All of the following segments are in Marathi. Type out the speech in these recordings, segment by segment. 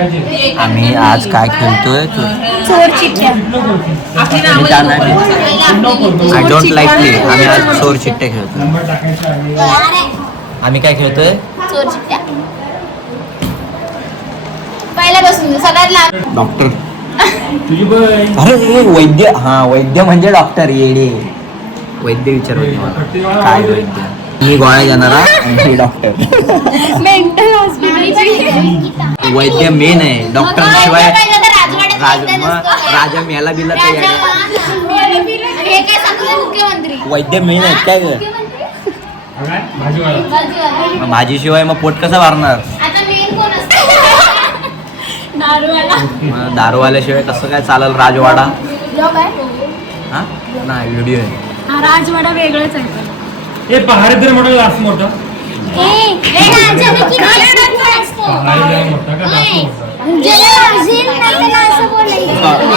आम्ही आज काय खेळतोय चोर चिठ्ठ्या. I don't like play. आम्ही आज चोर चिट्टे खेळतोय. आम्ही काय खेळतोय? चोर चिठ्ठ्या. पहिल्यापासून सगळ्यात लहान डॉक्टर. अरे वैद्य. हा वैद्य म्हणजे डॉक्टर. येडे वैद्य विचारले मला काय वैद्य. मी गोळ्या देणारा आणि डॉक्टर. Mental hospital. वैद्य मेन आहे. डॉक्टर शिवाय राजा मेला बिला मुख्यमंत्री. वैद्य मेन आहेत काय ग? भाजीशिवाय मग पोट कसं भरणार? आता मेन कोण असतं? दारूवाला. दारूवाल्याशिवाय कसं काय चालेल? राजवाडा जॉब आहे. हा नाही व्हिडिओ आहे. हा राजवाडा वेगळंच आहे. हे पहाड तर मोठं लास्ट मोठा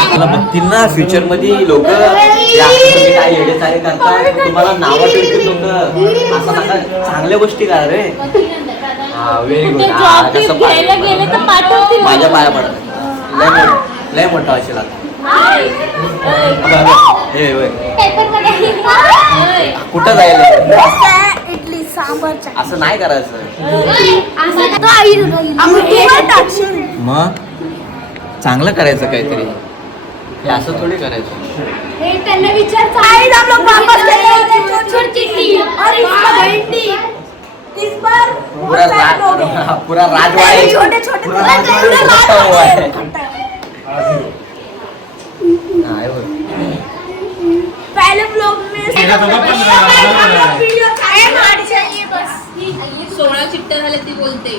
मला बघतील ना फ्युचर मध्ये लोक काय येडेचाळे करतात. तुम्हाला नाव ठेवतील लोक. असं नका. चांगल्या गोष्टी करा रे. हा व्हेरी गुड. कसं माझ्या पाया पडत लय मोठा असेल आता. कुठं जायला? इडली सांबार. असं नाही करायचं. मग चांगलं करायचं काहीतरी. हे असं थोडी करायचं. त्यांना विचार पुरा राजवाडा पहले ब्लॉग में 16 चिट्ट्या झाल्या ती बोलते.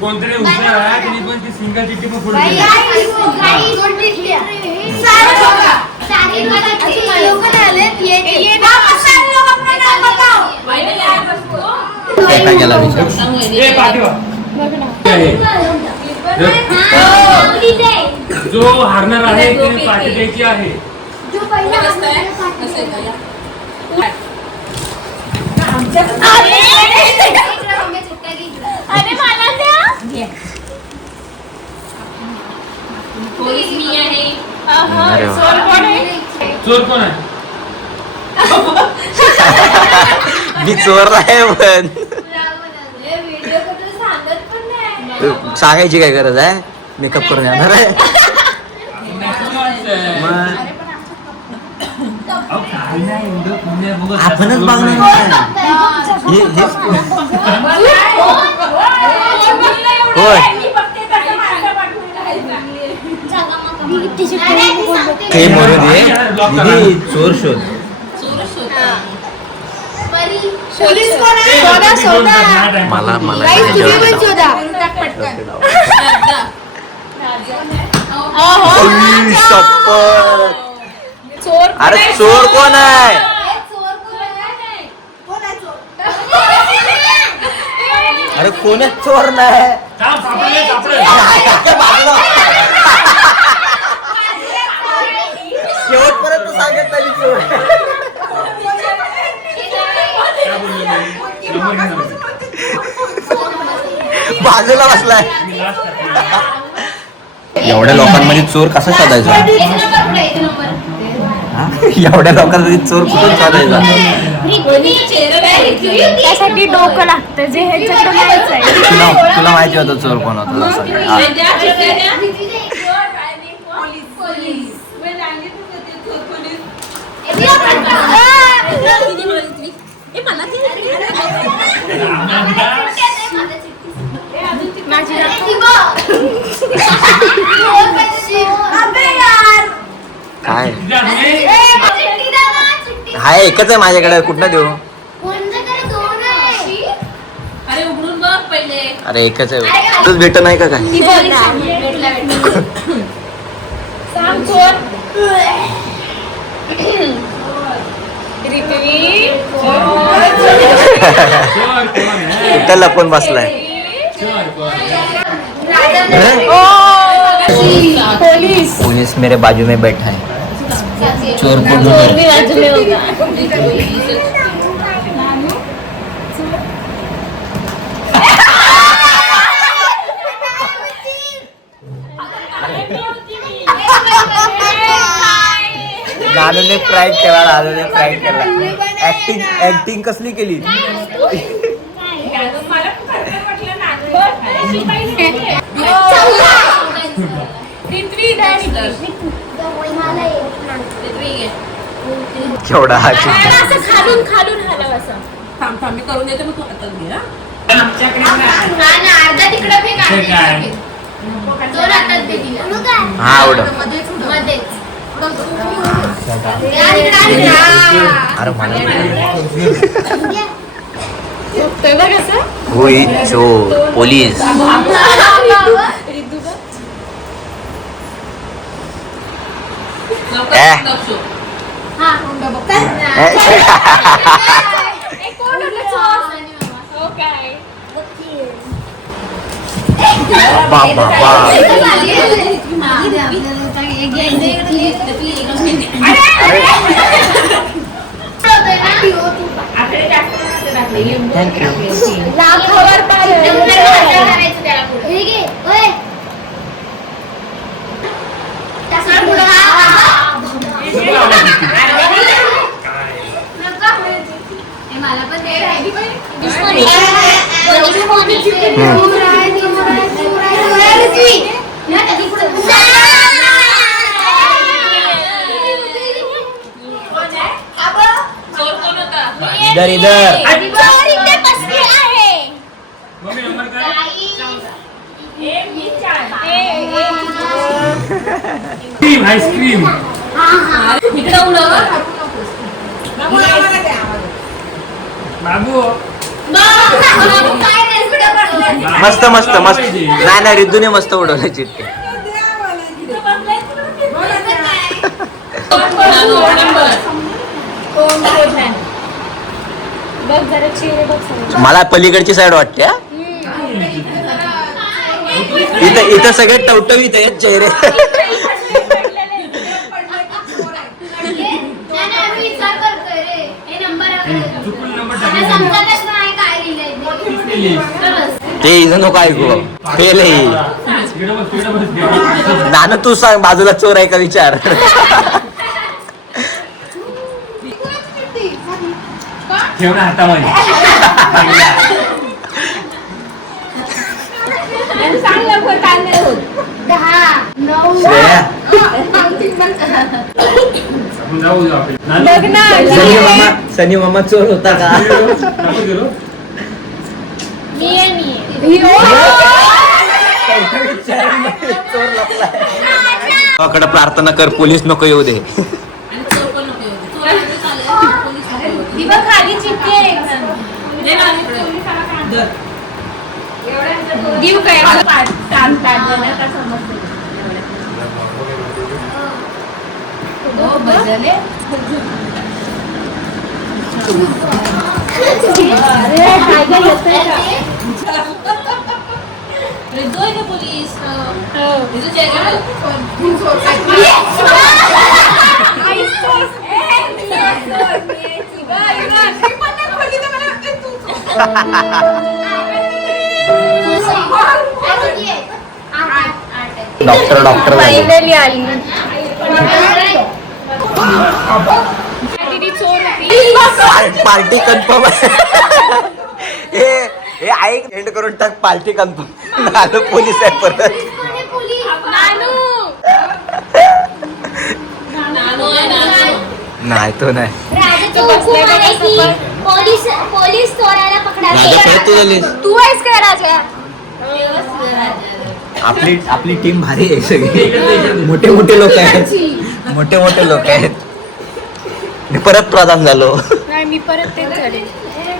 कोणतरी हुशार आहे त्यांनी पण ती सिंगल चिठ्ठी पण पुढे गेला विचार. जो हारणार आहे त्याने पार्टी द्यायची आहे. अरे मला द्या. पोलीस मी आहे. अरे वा. चोर कोण आहे? मी चोर आहे पण सांगायची काय गरज आहे? मेकअप करून येणार आहे. आपणच बघणार. होय ते मरू दे. दीदी चोर शोध. मला अरे चोर कोण आहे? अरे कोणच चोर नाही. शेवटपर्यंत सांगत नाही चोर. बाजूला बसलाय. एवढ्या लोकांमध्ये चोर कसा शोधायचा? एवढ्या लोकांमध्ये चोर कुठून शोधायचा? त्यासाठी डोकं लागतं जे ह्याच्याकडे नाहीच आहे. तुला माहिती होतं चोर कोण होता? काय हाय एकच आहे माझ्याकडे. कुठनं देऊ? अरे उघडून बघ पहिले. अरे एकच आहे. तूच भेट नाही का काय? सांग चोर. कुठं लपून बसलाय? पुलिस मेरे बाजू में बैठा है. चोर को नानूने प्रँक केला. ऍक्टिंग कसली केली. केवढा हा चिंता. खालून हलव असं. थांब मी करून देते, मग तू हातात घे. अर्धा तिकडं फेक, हे काय? दोन हातात दे तिला. हा आवडत. मध्येच. अरे मला बघ असं. होई सो पोलीस. इधर मम्मी नंबर काय? आईस्क्रीम. इकडे उडव. बाबू मस्त नाही रिद्धूने मस्त उडवलं चिट्टे. बघ जरा चेहरे बघ सगळे. मला पलीकडची साईड वाटते. इथं सगळे टवटवीत आहेत चेहरे. ते इथं नको ऐकू. फेल आहे. नाना तू सांग, बाजूला चोर आहे का विचार. ठेव ना हातामध्ये. श्रेया, आपण जाऊ आपण. बघ ना. सनी मामा चोर होता का. आपण गेलो. मी आहे. कडे प्रार्थना कर, पोलीस नको येऊ दे. आणि चोर पण नको येऊ दे. चोरांचं चालेल, पोलीस नको येऊ दे. ती बघ खाली चिठ्ठी आहे. दे ना, दर. देऊ काय रिद्धू आहे का पोलीस? रिद्धूची आहे का? डॉक्टर फायनली आली. चोर होती. Party confirm. हे ऐक, एंड करून टाक. Party confirm. नानू पोलीस आहे परत. नानू आहे, नानू. नाही तो नाही. पोलीस चोराला राजा परत तू झालीस. तू आहेस का राजा. आपली टीम भारी आहे सगळी. मोठे लोक आहेत. मी परत प्रधान झालो. नाही मी परत तेच झाले.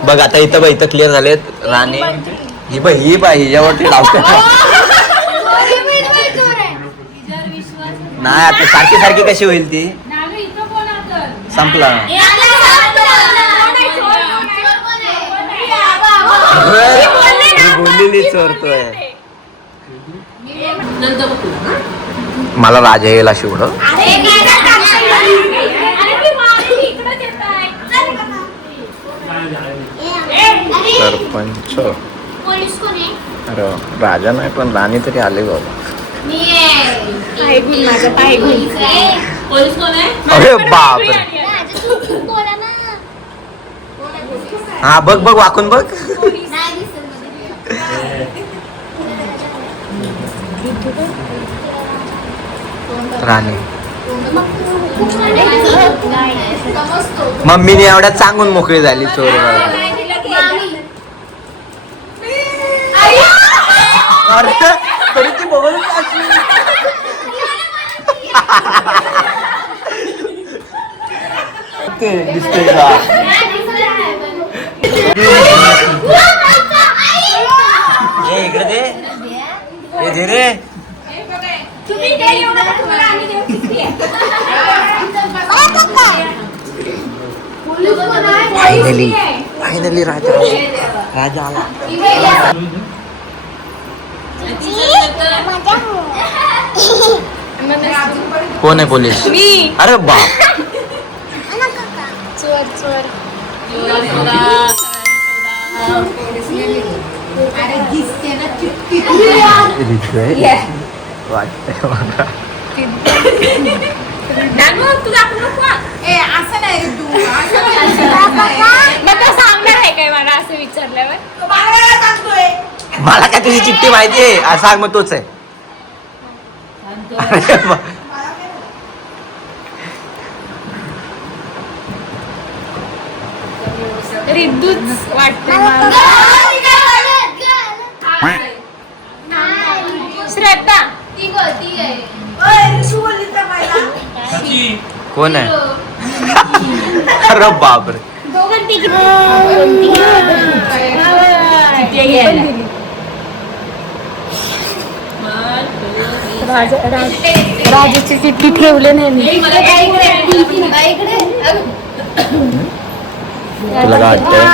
बघ आता इथं क्लिअर झालेत. राणे ही बाई हिच्यावरती लावते. नाही आता सारखी कशी होईल ती. संपला. बोललेली चोरतोय. नंतर बघू ना. मला राजा येईल अशी उडव. सरपंच. अरे राजा नाही पण राणी तरी आले बाबा. माझा पाय पोलीस कोण आहे? अरे बापरे. हा बघ बघ वाकून बघ. राणी मम्मीने एवढ्यात सांगून मोकळी झाली चोर तरी ती बघून दिसते का इकडे दे हे दे रे. फायनली राजा आला. कोण आहे पोलीस? अरे बाप. चोर चोर वाटतंय सांगणार आहे काय मला असं विचारल्यावर? मला काय तुझी चिठ्ठी माहितीये सांग मग तोच आहे. रिद्धूच वाटते श्रद्धा. कोण आहे? अरे बापरे. राजाची चिठ्ठी ठेवले नाही. तुला काय वाटतंय?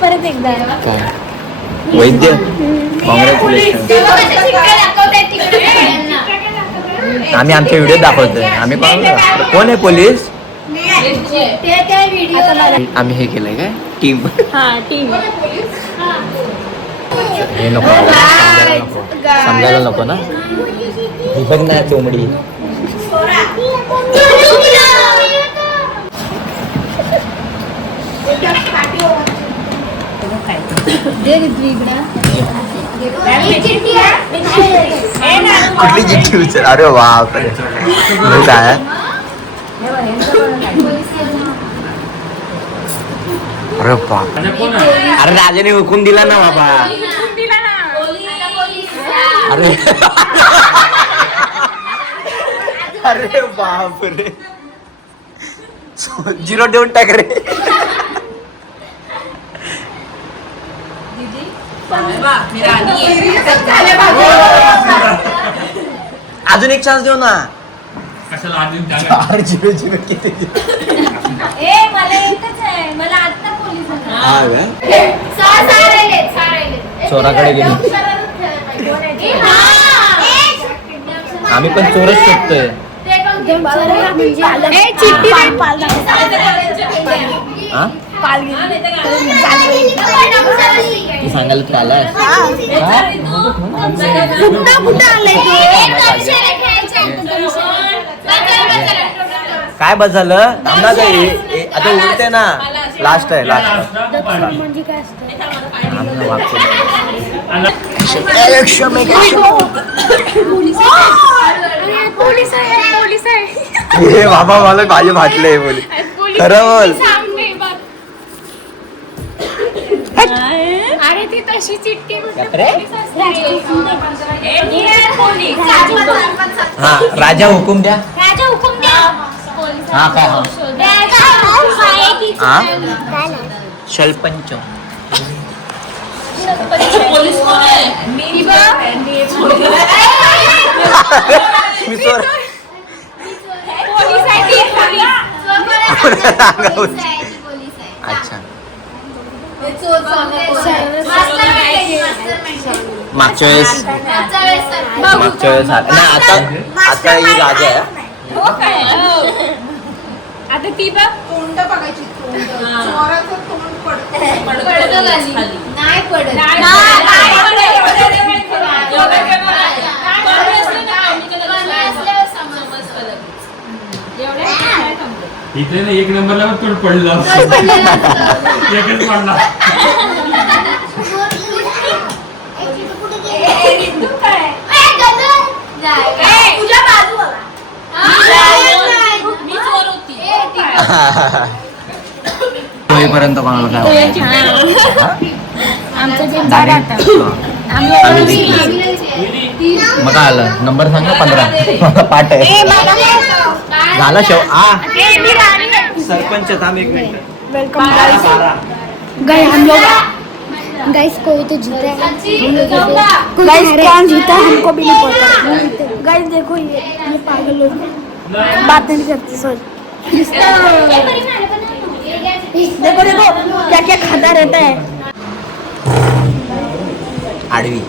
परत एकदा काय वैद्य कॉंग्रॅच्युलेशन. आम्ही आमचे व्हिडिओ दाखवतोय. आम्ही कोण आहे पोलीस? आम्ही हे केलंय काय टीम. हा टीम. हे नको समजायला नको ना. ही बघ ना चोमडी. कुठली चिठ्ठी विचार. अरे बापरे काय अरे बाप. अरे राजाने हुकूम दिला ना बाबा. अरे अरे बाप रे. 0 देऊन टाक रे. अजून एक चान्स देऊ ना. कशाला अजून 0-0 किती? मला आता पोलीस चोराकडे गेली. आम्ही पण चोरच शोधतोय. चिठ्ठी तू सांगायला तू आलास काय बस झालं. थांबा आता उडते ना. लास्ट आहे लास्ट. म्हणजे काय असतं? पोलीस आहे. हे बाबा मला माझे फाटले बोल. खरं बोल. अरे ती तशी चिठ्ठी हा राजा हुकूम द्या. हा काय हा शलपंच. पोलीस कोण आहे? मी चोर. अच्छा मागच्या वेळेस ना. आता ही राजा आहे. आता ती बघ तोंड बघायची. चोराचं तोंड पडत नाही पडत. नाही एक नंबरला पण तोड पडला एकच पडला होईपर्यंत कोणाला काय आमचं जे दाढी? आम्ही मग काय आलं नंबर सांग ना 15 पाठ आहे झाला शेव सरपंच थांब एक मिनिट वेलकम 12 गाइस हम लोग गाइस कोई तो जीता है गाइस कौन जीता है हमको भी नहीं पता गाइस देखो ये पागल लोग बातें नहीं करते सर देखो देखो क्या क्या खाता रहता है आडवी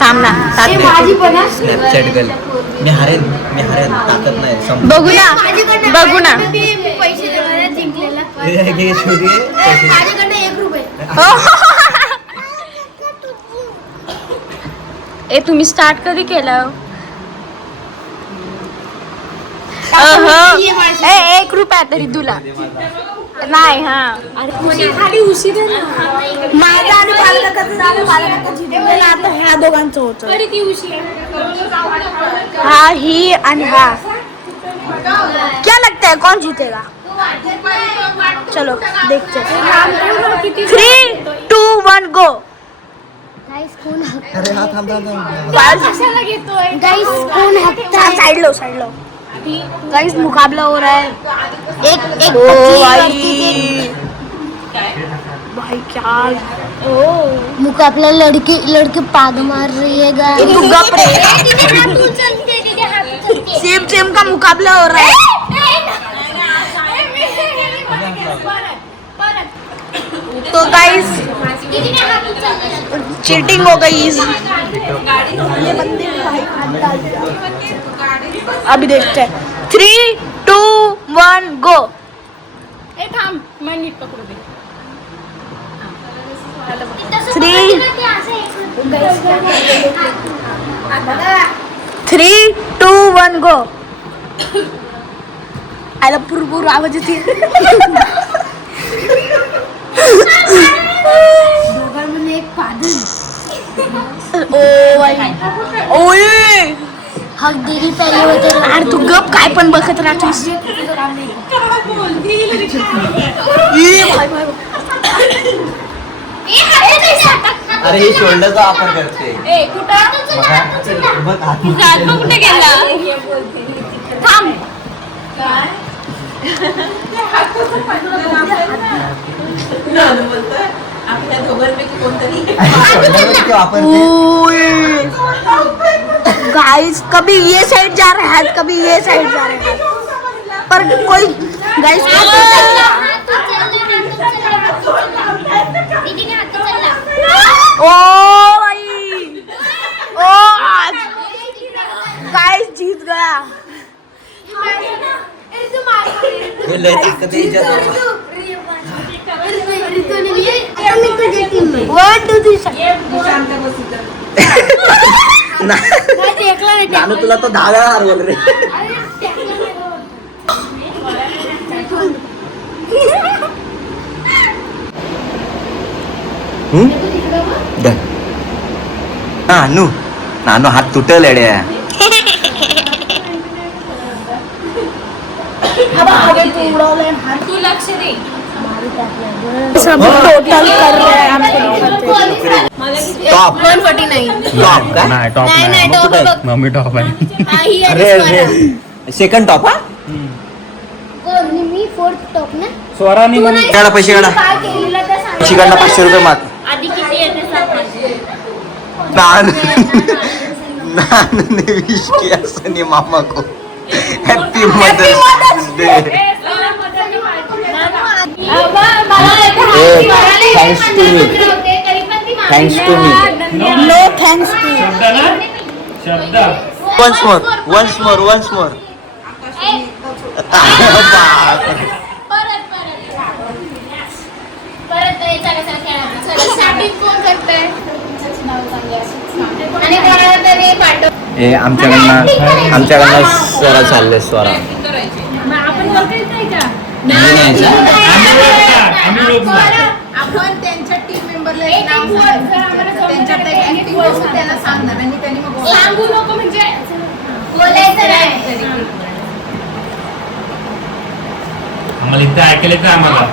थांब ना स्नॅपचॅट गर्ल मी हरेन ताकद नाही बघू ना बघू ना पैसे देणाऱ्या जिंकलेला पैसे माझ्याकडे 1 रुपये ए तुम्ही स्टार्ट कधी केलं ए 1 रुपया तरी तुला नाही हा खाली उशीर माझा आणि पालकाचं झालं पालकाचं जिंकलेलं आता ह्या दोघांचं होतं हा ही आणि हा क्या लगता है कौन जीतेगा चलो देखते 3, 2, 1 गो गाइस कौन अरे हा थांब गाइस कौन हकता है साइड लो गाइस मुकाबला हो रहा है एक ओ भाई भाई क्या मुकाबला लड़के पाग मार रही है गाइस तू गप रे सेम का मुकाबला हो रहा है तो गाइस चीटिंग हो गई ये बंदे ने भाई हाथ डाल दिया अभी देखते हैं 3, 2, 1 गो ए थांब मैं नीट पकड़ू दे 3, 2, 1 गो आला पुरपुर आवाज येते एक पागल ओ भाई ओए हक दिली पहले होते यार तू गप काय पण बघत राहतोस अरे हे शोल्डरचा वापर करते बघ कुठे गेला थांब गाइस कभी ये साइड जा रहे हैं कभी ये साइड जा रहे हैं पर कोई गाइस ओ भाई ओ गाइस जीत गया हे लय ताकद आहे हिच्यात. 1, 2, 3 नानू तुला तो 10 वेळा हरवल रे नानू हात तुटल एड्या तू लक्ष दे सब टोटल कर रहे हैं हमको टॉप 149 टॉप का नाही टॉप नाही, नाही top मग बघ. मम्मी टॉप आहे हा ही अरे अरे सेकंड टॉप हा मी 4th टॉप ना स्वरानी म्हणे काढा पैसे काढा काय केलेलं ते सांग पैसे काढा 500 रुपये माग आधी किती येते सापडते नानूने विश किया सनी मामा को happy mother's day thanks to me thanks to me no thanks to शब्द ना शब्द वन्स मोर आमच्याकडनं स्वरा चालले स्वरा आपण ओळखायचं नाही का आम्ही ओळखला. आपण त्यांच्या टीम मेंबरला एक नाव सांगायचं. त्यांच्याकडे एक acting करून त्यांना सांगणार आणि त्यांनी मग सांगू नको म्हणजे बोलायचं नाही. आम्हाला इथे ऐकायला येतं आम्हाला.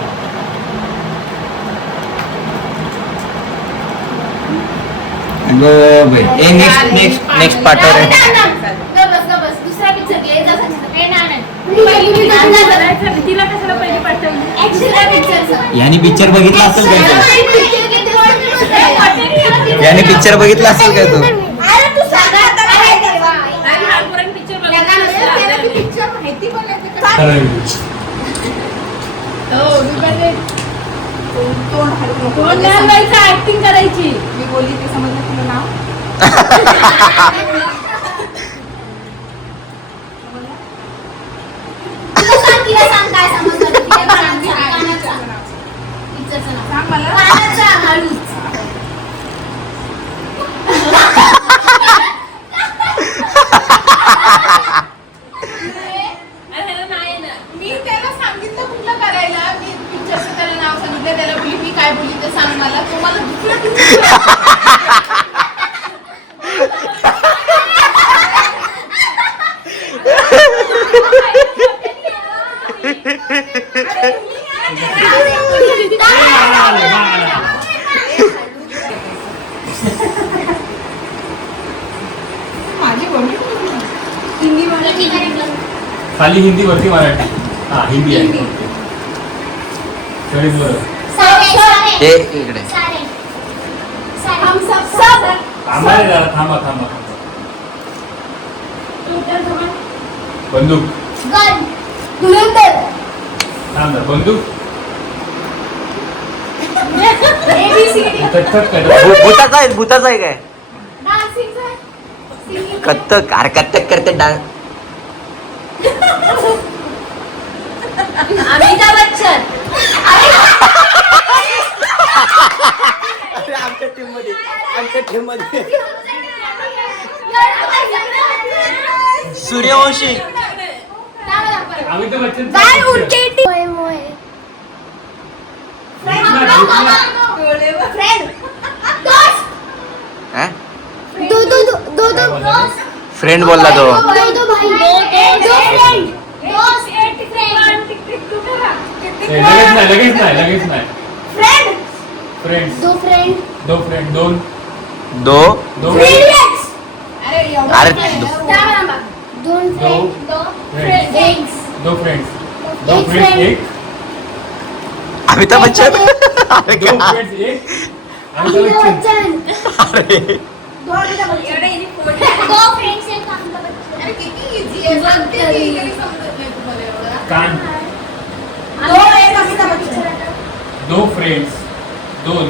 नेक्स्ट पार्टवर आहे. दुसरा पिक्चर तिला कशाला पहिली पाठवली? याने पिक्चर बघितला असेल काय तू? याने पिक्चर बघितला असेल काय तू? ऍक्टिंग करायची. मी बोलली ते समजलं तुला नाव. सांग मला. मी त्याला सांगितलं कुठलं करायला. मी पिक्चरचं त्याला नाव सांगितलं. त्याला बोलली मी काय बोलली ते सांग मला. तो मला माझी बोलली हिंदी मराठी खाली हिंदी वरती मराठी. हा हिंदी आहे. गणेश बरोबर. हे इकडे आम्हाला जरा थांबा. बंदूक. थांब ना. बंदूक. भूताचा आहे काय? कथ्थक. अरे कथ्थक करते डान्स. अमिताभ बच्चन. आमच्या टीम मध्ये सूर्यवंशी. अमिताभ बच्चन. फ्रेंड बोलला तो. लगेच नाही. फ्रेंड्स. दो फ्रेंड. दो अरे दो फ्रेंड्स एक. अमिताभ बच्चन. दो फ्रेंड्स एक. अमिताभ बच्चन. अरे कान. दो फ्रेंड्स. दोन.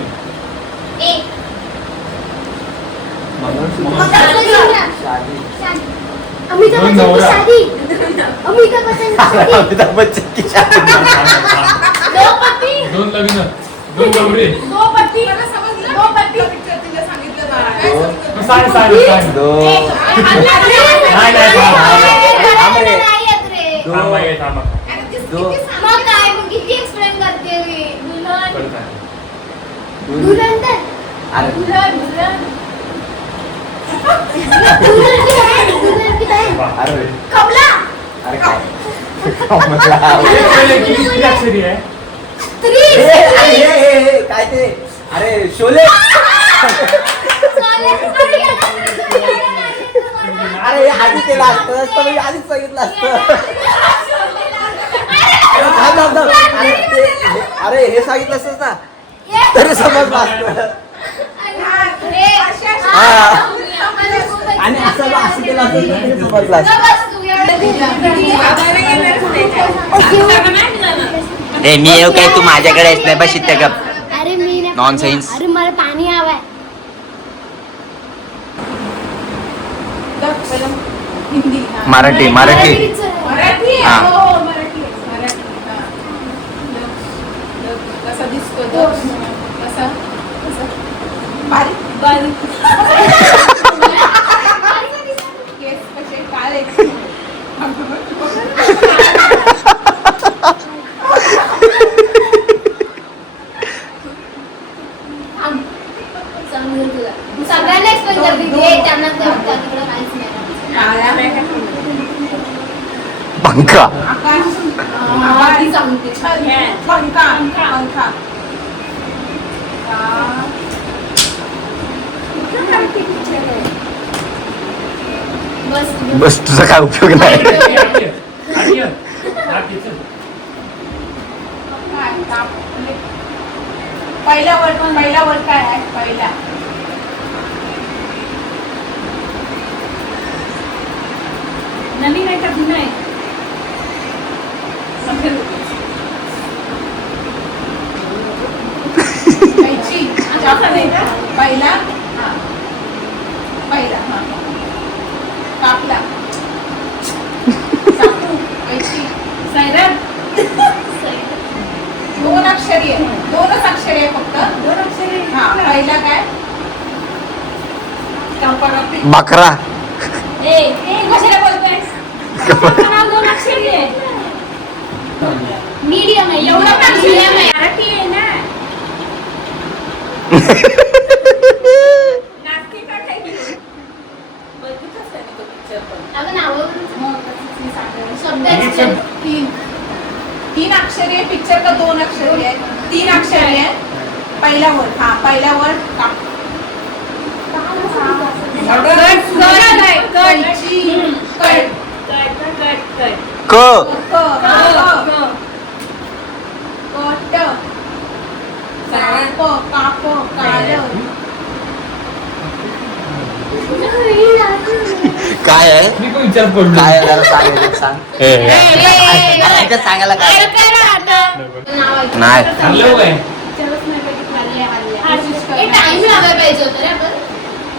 अमिताभ बच्चन की शादी. दोन लग्न. दोन गवरे. सांग. दो. थांबा. दो. अरे अरे किती अक्षरी आहे? काय ते? अरे शोले. अरे आधी केलं असतं म्हणजे आधीच सांगितलं असतं. अरे हे सांगितलं असतं ना तरी समजलं असतं. आणि असं केलं असतं तरी समजलं असतं. मी येऊ काय तू माझ्याकडे येत नाही बस इथे गप. अरे मी नॉनसेन्स. अरे मला पाणी हवंय. मराठी हा. कसा दिसतो तो? कसा बारीक केस कसे काळे. सगळ्यांना एक्सप्लेन कर दीदी त्यांना तिकडे काहीच नाही पंखा बस तुझा काय उपयोग नाही. पहिला वर्ड काय आहे पहिला नवीन आहे का जुना आहे कैची पहिला कापला चाकू कैची सैराट दोन अक्षरी आहे दोनच अक्षरी आहे फक्त दोन अक्षरे हा पहिला काय बकरा ए कशाला बोलतोय दोन अक्षरी आहे मीडियम आहे एवढं पण मीडियम आहे मराठी आहे ना नाटकी का काय केली बघितलंच नाही तो पिक्चर पण अगं नावावरून शब्द तीन अक्षरी आहे पिक्चर का दोन अक्षरी आहे तीन अक्षरी आहे पहिला वर्ड क काय आहे मी पण विचार पडलो. काय आहे जरा सांग एकदा सांग. एकच सांगायला काय नाही. खाल्लं काय? टाइम लावायला पाहिजे होतं रे आपण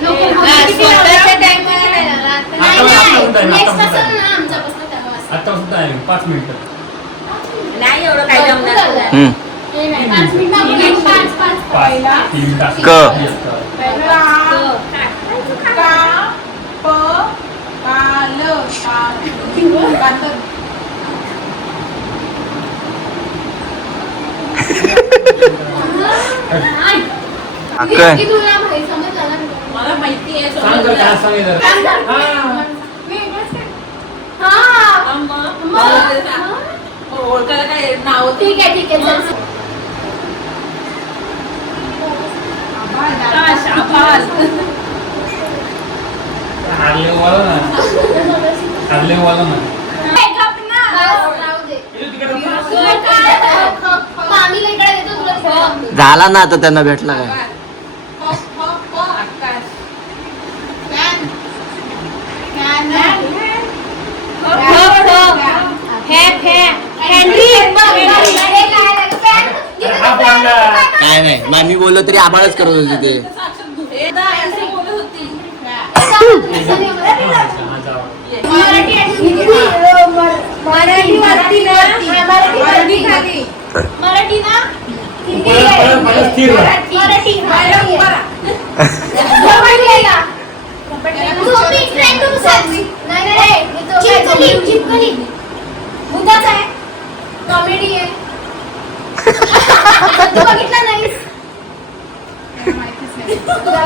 स्वतःच्या टाइमला नाही लागला. नेक्स्ट असं ना आमच्यापासून तेव्हा असं. आत्तापासून टाइम 5 मिनिटं. नाही एवढं काय जमणार तुला. हम्म. हे नाही, 5 मिनिटं आपण पाच. 5 3 तास. क. अक्कल. की तुला माहिती समजलं ना? मला माहिती आहे सांग जरा, काय सांग जरा. हा. ओळखायला काय नाव ठीक आहे चल. हारले वाला ना. हारले वाला ना. राहू दे. मामीला इकडे देतो तुला तिकडे लावतो. झाला ना आता त्यांना भेटला काय काय नाही मग मी बोललो तरी आम्हालाच करत होती ते मराठी आणि हिंदी. मराठी ना हिंदी आहे. मला स्थिर राहा. मराठी झोपडी आहे का? झोपडी ट्रेन टू साची. नाही चिपकली मुद्दाच आहे कॉमेडी आहे. तू बघितला नाहीस तुला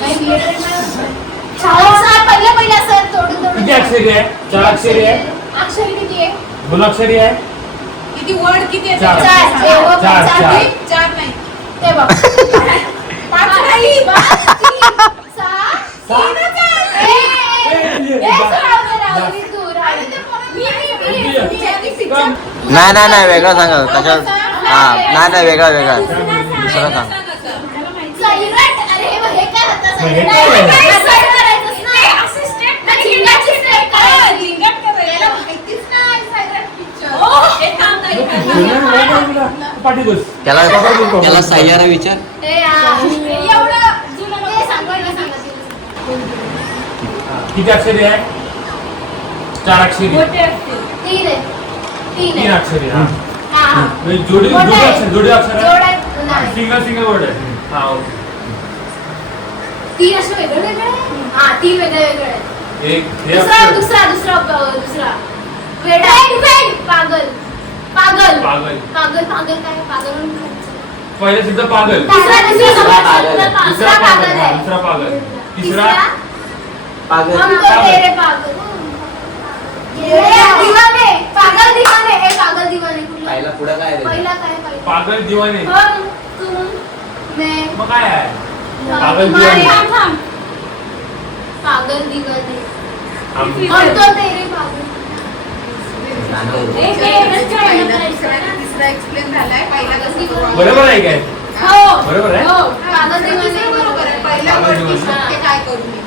माहिती पहिल्या सर तोडून किती अक्षरी आहे? 4 अक्षरी आहे. अक्षरी किती आहे? 2 अक्षरी आहे. किती वर्ड किती आहे? चार. चार नाही ते बघ 5 नाही नाही वेगळा सांगा कशात हा नाही वेगळा दुसरा सांग पाठी बस. त्याला सह्यारा विचार किती अक्षरी आहे? 4 अक्षरी. 3 अक्षरी. हा जोडी अक्षर आहे. सिंगल वर्ड आहे. हा ओके. 3 असे वेगळे वेगळे हा 3 वेगळे वेगळे एक हे अक्षर. दुसरा वेडा पागल पागल. काय पागल म्हणून खायचं. पहिला शब्द पागल. दुसरा पागल. दुसरा पागल. तिसरा पागल. हमको तेरे पागल दीवाने पागल दीवाने हे पागल दीवाने कुठला पहिला पुढं काय आहे? पहिला काय पहिला पागल दिवाने. हम तुम मैं मग काय आहे? पागल तुम्हारे दिवाने. हम पागल दीवाने हम हम तो तेरे पागल तिसरा एक्सप्लेन झालाय पहिला कसं बरोबर आहे काय? हो बरोबर आहे? हो पागल दीवाने बरोबर आहे पहिला वर्ड ते काय करू मी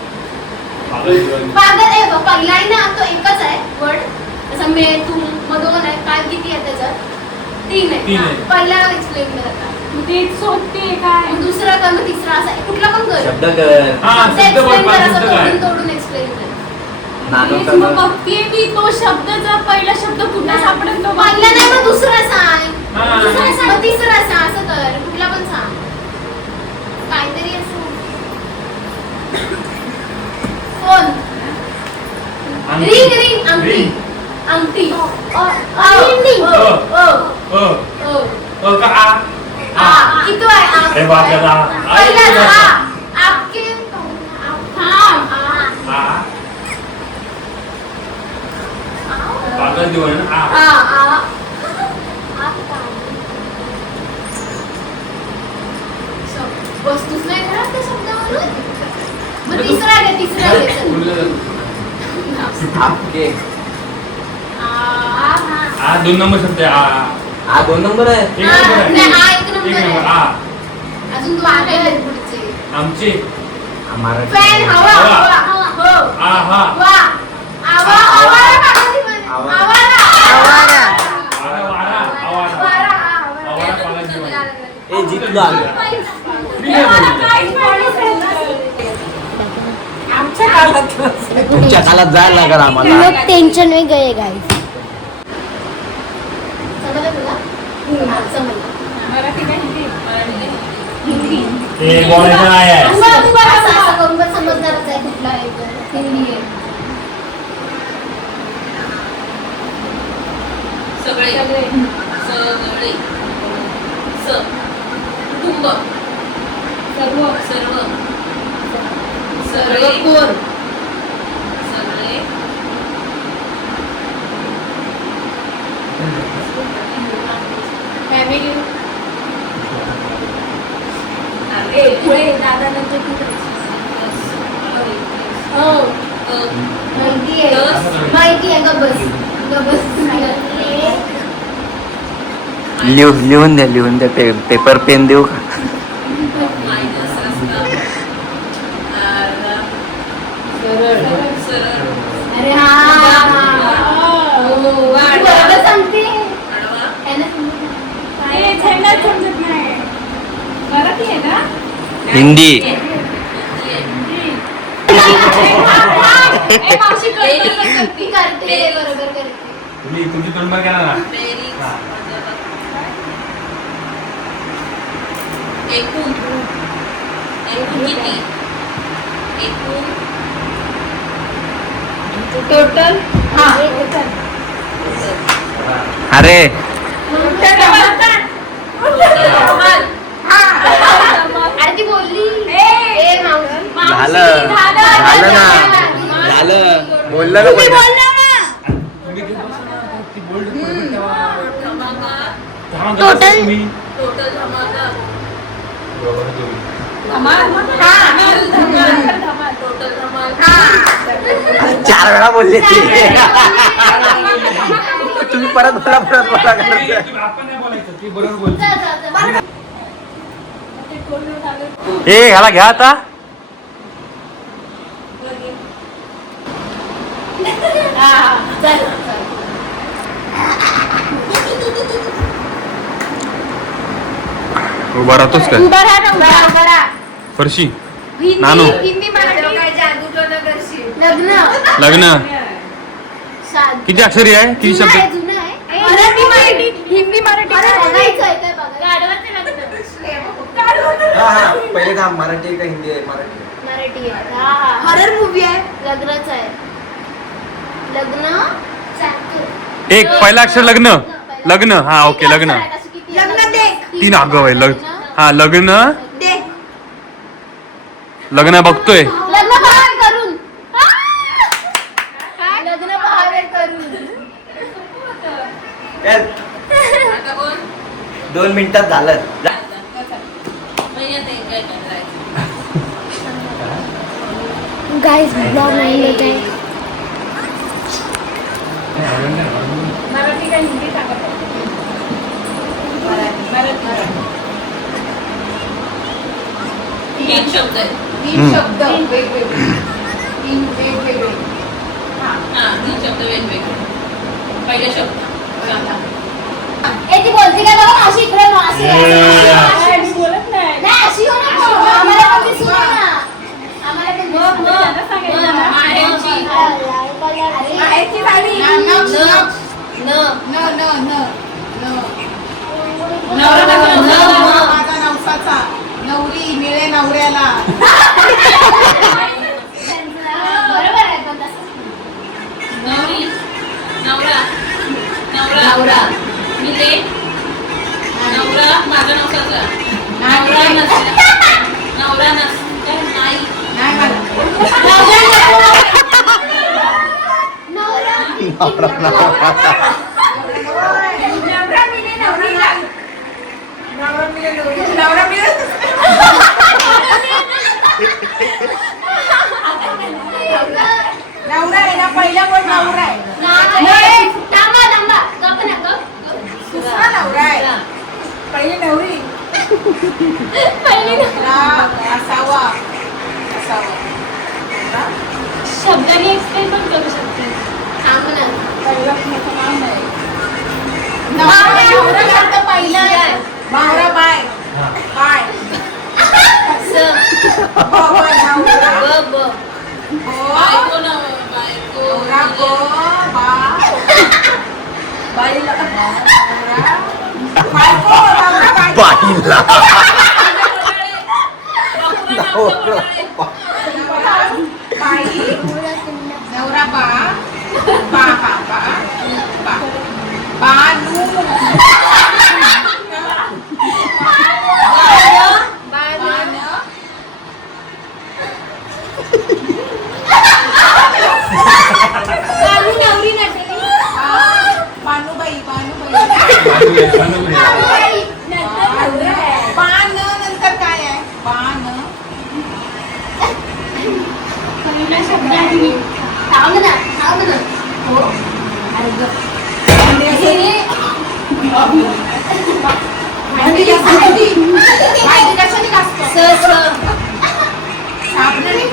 पागल दिवाने. पागल आहे बघ, पहिला आहे ना तो एकच आहे वर्ड असं मे तू मग दोन आहे काय किती आहे त्याच्यात तीन आहे तीन आहे. पहिला एक्सप्लेन कर आता तेच सोडते काय मग दुसरा कर मग तिसरा असा कुठला पण कर शब्द कर. हा शब्द एक्सप्लेन बोल. कर पाच असं शब्द काय? तोडून तोडून एक्सप्लेन कर नानो तेच कर मग मग. बघतीये मी तो शब्दचा पहिला शब्द कुठे सापडेल तो पहिला नाही मग दुसरा सांग हा. दुसरा सांग मग तिसरा सांग असं कर कुठला पण सांग काहीतरी असं फोन अंगठी. रिंग रिंग अंगठी रिंग. अंगठी अ. का आ? किती आहे हे बाप रे, आ. पहिला आपके थांब आ. पागल दिवाने. आ. वस्तूच नाही घरात त्या शब्दावरून मग तिसरा आहे तिसरा आहे चल. आपके. आ 2 नंबर शब्द आहे. आ. हा 2 नंबर आहे. एक नंबर आहे. नाही, हा एक नंबर एक आहे. नंबर. आ. अजून दोन आहेत पुढचे आमचे. मराठी. फॅन हवा हवा. हवा हो आ हा. वा आवा आवारा पागल दीवाने आवारा. आवारा आवारा. आवारा. आवारा आवारा पागल दिवाने. ए जिंकलो आम्ही. मी नाही बोललो. आमच्या काळात पुढच्या काळात जायला लागेल आम्हाला. लोग टेंशन में गए गाइस. समजलं तुला समजलं मराठी काय हिंदी ते बोलायचं नाही आहे. तू बघ असं करून पण समजणारच आहे कुठला आहे तो. हिंदी आहे सगळे सगळे स कुटुंब सर्व सर्व सगळे कोण सगळे फॅमिली पुढे दादा नंतर हो माहिती आहे माहिती आहे गबस गबस लिहून द्या पेपर पेन देऊ का? मायनस असतं सरळ अरे हा हो बरोबर सांगते आडवा ह्यानं समजलं. ते झेंडा समजत नाही मराठी आहे ना हिंदी. ए मावशी ती करते बरोबर करते तुम्ही तुमची तोंडमार केला ना. बेरीज हा. एकूण एकूण किती एकूण टोटल अरे अरे ती बोलली ए मावशी झालं झालं ना झालं बोललं ना पहिलं. तुम्ही ती बोल्ड पडलं तेव्हा. धमाका तेव्हा जरा Total. तुम्ही टोटल धमाका बरोबर तुम्ही. टोटल धमाका 4 वेळा बोलले ते. तुम्ही परत बोला तुम्ही आपण नाही बोलायचं ती बरोबर बोलते. ए ह्याला घ्या आता. उभा राहतोस काय उभा राहा ना उभा राहा फरशी हिंदी नानू. हिंदी मराठी काय जादू न करशील लग्न लग्न शादी. किती अक्षरी आहे किती जुनं आहे, शब्द जुनं आहे. मराठी मराठी हिंदी मराठी बघायचं आहे काय बघा पहिले का मराठी का हिंदी आहे? मराठी. मराठी आहे हॉरर मूवी आहे लग्नाचं आहे लग्न एक पहिला अक्षर लग्न लग्न हा ओके लग्न लग्न देख 3 आगव आहे लग्न हा लग्न दे लग्न बघतोय लग्न भाव करून लग्न भावे करून चल, आता बोल 2 मिनिटात झालं. महिन्यात एन्जॉय करायचं. गाइस ब्लॉग नाही येत आहे. मराठी का हिंदी सांगा तीन शब्द आहेत. तीन शब्द वेगवेगळे तीन वेगवेगळे हा 3 शब्द वेगवेगळे. पहिला शब्द सांगा. ए ती बोलते का बघा अशी इकडे अशी मी बोलत नाही नाही अशी हो ना आम्हाला पण दिसू ना आम्हाला पण दिसू ना. माहेरची. माहेरची झाली न नवरा माझा नवसाचा नवरी मिळे नवऱ्याला बरोबर आहे पण तसं नवरी नवरा नवरा मिले नवरा माझा नवसाचा नवरा नसता नाही नवरा मिळे नवरा आहे ना पहिला पण नवरा आहे थांबा गप ना गप दुसरा नवरा आहे पहिली नवरी पहिली असावा शब्दाने एक्सप्लेन पण करू शकते थांब ना नवरा शब्द पहिला आहे बावरा बाय बाय बायको बायको नवरा गो बा बाईला बायको नवरा बायको पाहिला बाई नवरा बा बा हा बा बा बानू बानूबाई बान नंतर काय आहे बान थांब ना हो भांडी कशाने घासतो साबणाने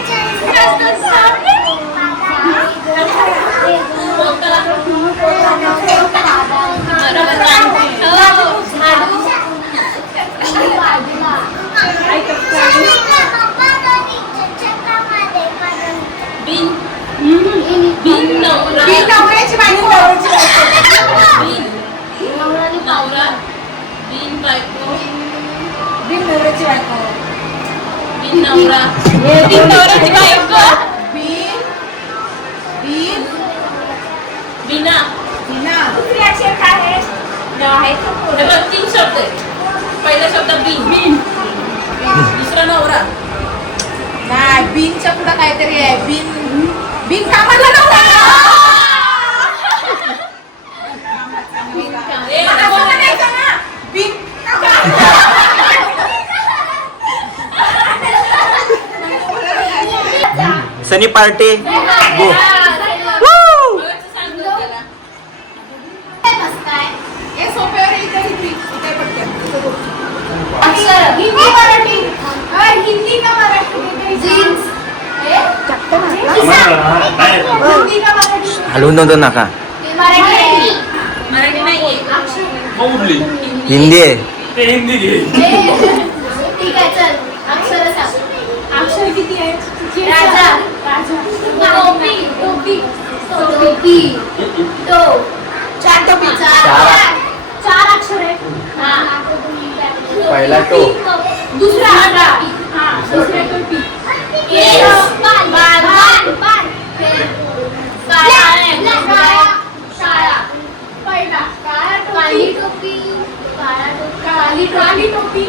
नवऱ्याची बायको नवरा बिन बायको बिन नवऱ्याची बायको बिन नवरा बिन नवऱ्याची बायको बिन बिन बिना बिना दुसरी अक्षर काय आहे हे बघ 3 शब्द आहेत. पहिला शब्द बिन दुसरा नवरा नाही बिनच्या पुढे काहीतरी आहे बिन बिन कामाला नवरा मला बोलता नाही येतं ना. बिन सनी पार्टी गो. हे सोप्यावर इथे इथे पटकन अक्षर हिंदी मराठी हिंदी का मराठी जीन्स हिंदी का मराठी हलवून नव्हतं नका. मराठी मराठी नाहीये मग उठली हिंदी आहे. ते हिंदी घे ठीक आहे चल अक्षर सांग अक्षर किती आहे राजा टोपी टोपी टोपी तो चार टोपी चार अक्षर आहे पहिला टो. दुसरा दुसरा टोपी शाळा पहिला काळी टोपी काळी टोपी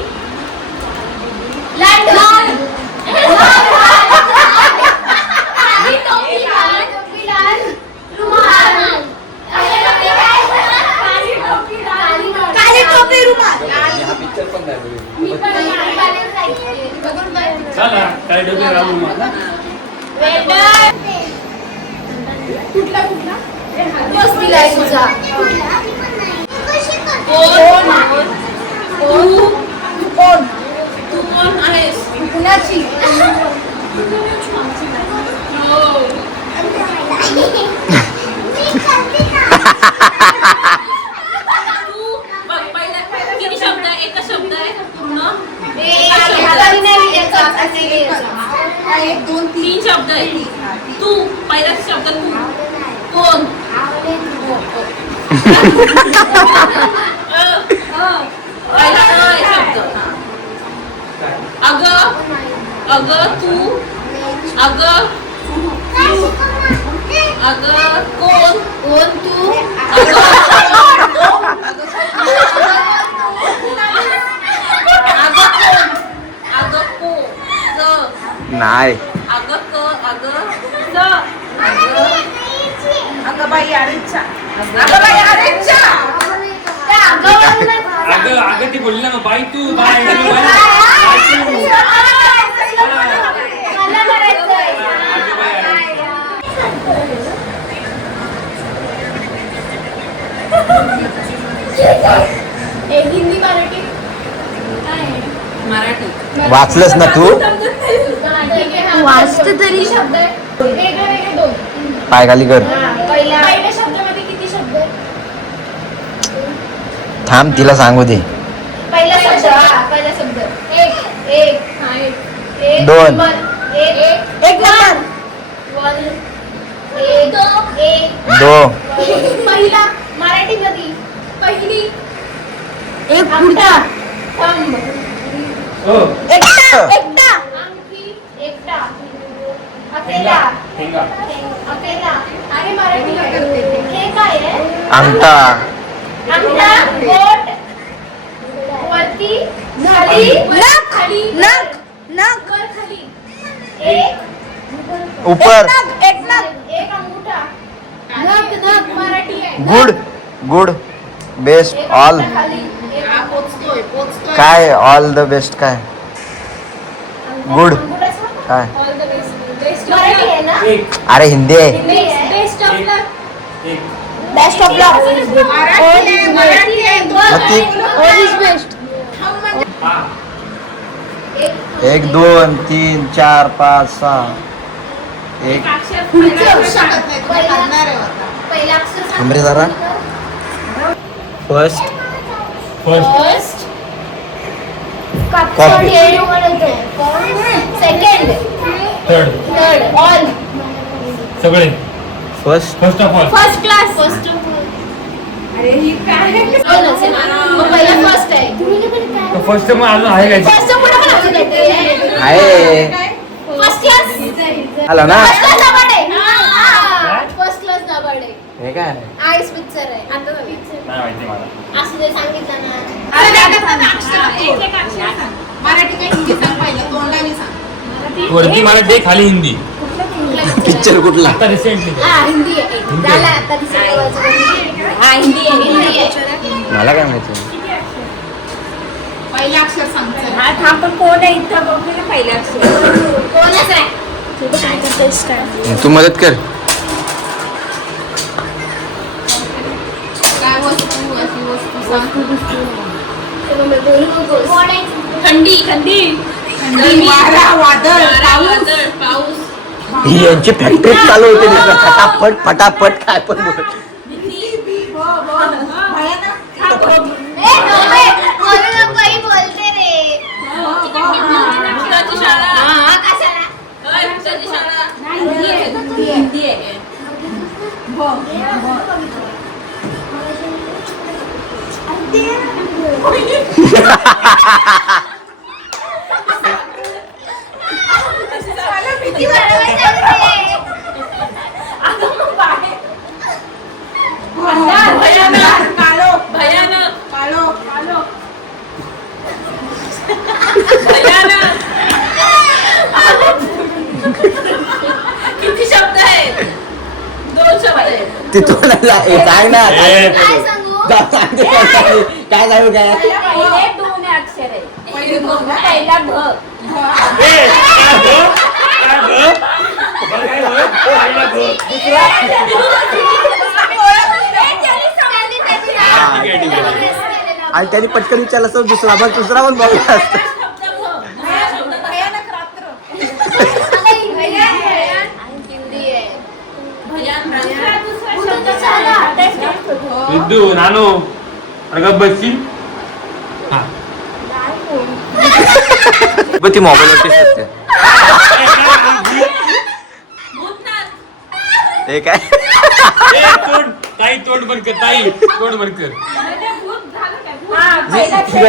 चला काय डोके राहू मला कुठला कुठला बस दिलाय तुझा तू कोण आहेस कुणाची तू बघ पहिला किती शब्द आहे एकच शब्द आहे पूर्ण एक दोन तीन शब्द आहे तू पहिला शब्द तू कोण पहिला शब्द अगं अगं तू अगं अगं कोण कोण तू नाही अगं बाई अरेच्छा अगं बाई अरेच्छा अगं अगं ती बोलली ना बाई तू बाय एक हिंदी मराठी मराठी वाचलंस ना तू वाचते तरी शब्द वेगळे वेगळे दोन पाय खाली कर पहिल्या शब्दामध्ये किती शब्द आहे थांब तिला सांगू दे पहिला शब्द एक एक दोन. एक दो पहिला मराठीमध्ये पहिली एक पुढचा थंब एकटा अंगठी एकटा अकेला अकेला आणि मराठीला करते हे काय आहे अंगठा अंगठा बोट वरती खाली नख खाली नख नख वर खाली एक ऊपर एक नख एक अंगूठा नख नख मराठी आहे गुड गुड बेस्ट एक ऑल अंगूठा खाली एक पोचतोय काय ऑल द बेस्ट काय गुड काय ऑल द बेस्ट मराठी आहे ना अरे हिंदी आहे बेस्ट ऑफ लक एक बेस्ट ऑफ लक मराठी आहे ऑल इज बेस्ट हा एक दोन तीन चार पाच सहा एक पहिला अक्षर थांबरे जरा first first Copy. Second third third all सगळे first first of all first class first अरे ही काय पहिला फर्स्ट आहे फर्स्ट मग अजून आहे काय फर्स्ट पुढे पण अजून येते आहे फर्स्ट क्लास आला ना फर्स्ट क्लास दाबाड आहे फर्स्ट क्लास दाबाड आहे हे काय आईस पिक्चर आहे आता पिक्चर नाही माहिती मला असं ते सांगितलं ना मराठी काय हिंदी सांग पहिलं तोंडाने सांग वरती मला दे खाली हिंदी पिक्चर कुठला आता रिसेंटली हा हिंदी आहे झाला आता हा हिंदी आहे मला काय माहिती पहिलं अक्षर सांग चल. हा थांब पण कोण आहे इथं बघ पहिला अक्षर कोणच आहे तू मदत कर काय वस्तू अशी वस्तू सांग थंडी थंडी वारा वादळ पाऊस यांची फॅक्टरी चालू होते फटाफट फटाफट काय पण बोल बोलते रे हिंदी आहे किती शब्द आहेत 2 शब्द आहेत तिथून काय ना काय सांगू काय सांगू काय पहिले 2 अक्षर आहे पहिला भ. आणि त्यांनी पटकन विचारलं असं दुसरा पण बघला असतं. विद्यू नानो अगं बसची ती मोबाईलवरती असते. हे काय तोंड बंद कर ताई तोंड बंद कर.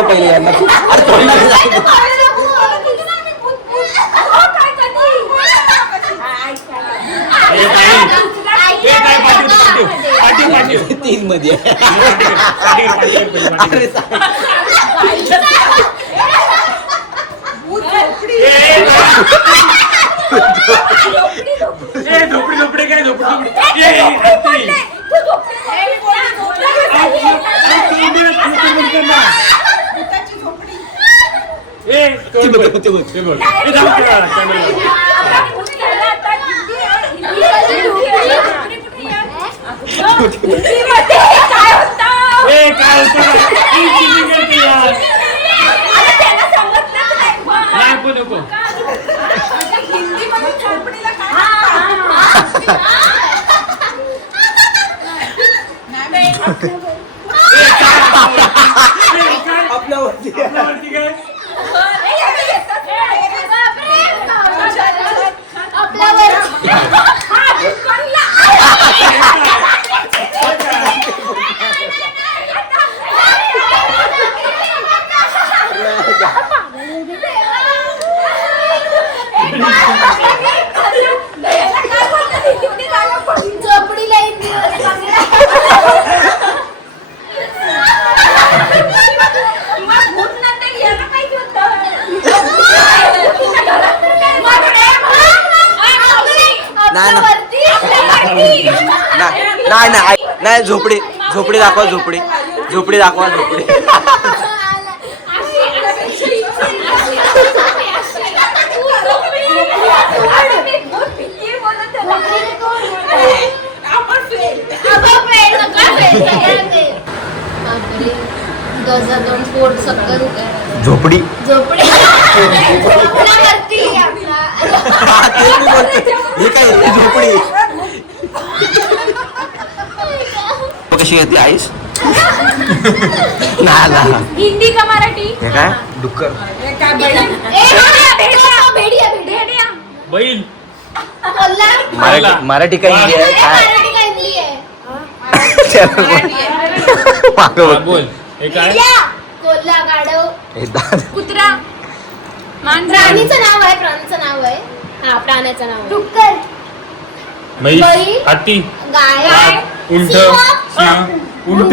पहिले यांना अरे तोंडाला लागलं. तीन मध्ये झोपडी काय झोपडी आपल्यावरती काय नाही झोपडी दाखवा झोपडी दाखवा झोपडी. झोपडी हे काय झोपडी कशी येते आईस. हिंदी का मराठी? हे काय डुक्कर बैल मराठी काय हिंदी आहे काय बोल हे काय कोल्हा गाढव हे दाद. कुत्रा प्राणीचं नाव आहे हा प्राण्याचं नाव आहे. डुक्कर, म्हैस बैल. हत्ती गाय, उंट सिंह, उंट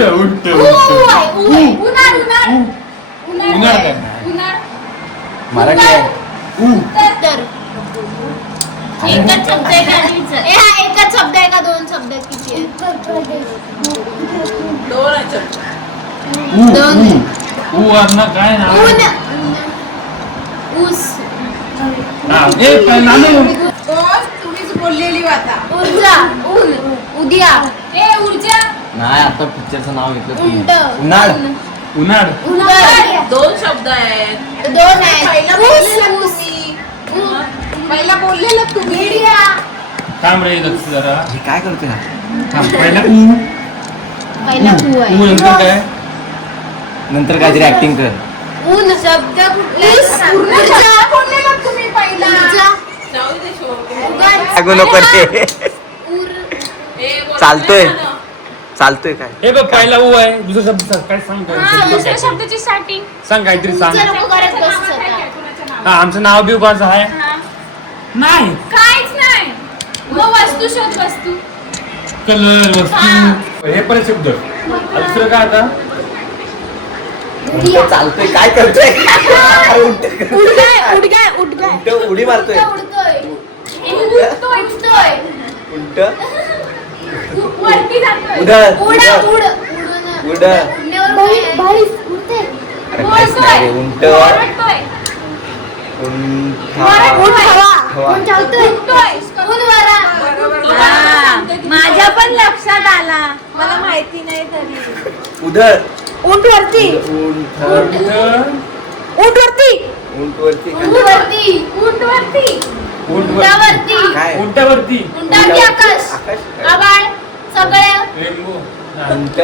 उन्हाळ उन्हाळ काय मराठी आहे. तर एकच शब्द आहे का? हा एकच शब्द आहे का दोन शब्द आहेत? किती आहे? दोन. काय नाव ऊन, ऊस, तुम्हीच बोललेली आता ऊर्जा, ऊन, उद्या, ऊर्जा नाही आता पिक्चरचं नाव घेतलं तुम्ही. उंट, उन्हाळ उन्हाळ उन्हाळ. दोन शब्द आहेत. दोन आहेत. ऊस, ऊस, पहिला बोललेलं तुम्ही. मीडिया, थांब रे लक्ष जरा हे काय करतोय हा? थांब पहिला पहिला ऊ आहे. नंतर काय नंतर काहीतरी ऍक्टिंग कर. ऊन शब्द कुठला? ऊर्जा बोललेलं तुम्ही पहिला. ऊर्जा, जाऊ दे शोध. सांगू नको ते. चालतोय काय हे बघ पहिला ऊ आहे दुसरा शब्द सांग. काय सांग दुसऱ्या शब्दाची स्टार्टिंग सांग काहीतरी सांग. ऊर्जा नको करत बसू आता. हा आमचं नाव बिव कोणाचं आहे नाही काहीच नाही. मग वस्तू शोध वस्तू. कलर वस्तू हे पण शब्द दुसरं काय आता चालतोय काय करतोय उडगाय, उडी मारतोय उडतोय. उंट वरती जातोय. उडत उड, उड उडण्यावर उडते. अरे काहीच नाही रे. उंट ओरडतोय. माझ्या पण लक्षात आला, मला माहिती नाही तरी. उधळ उंट वरती, उंट उंट वरती, उंटवरती उंटवरती उंटवरती उंटावरती काय उंटावरती उंटावरती आकाश आकाश आभाळ सगळे रेनबो उंट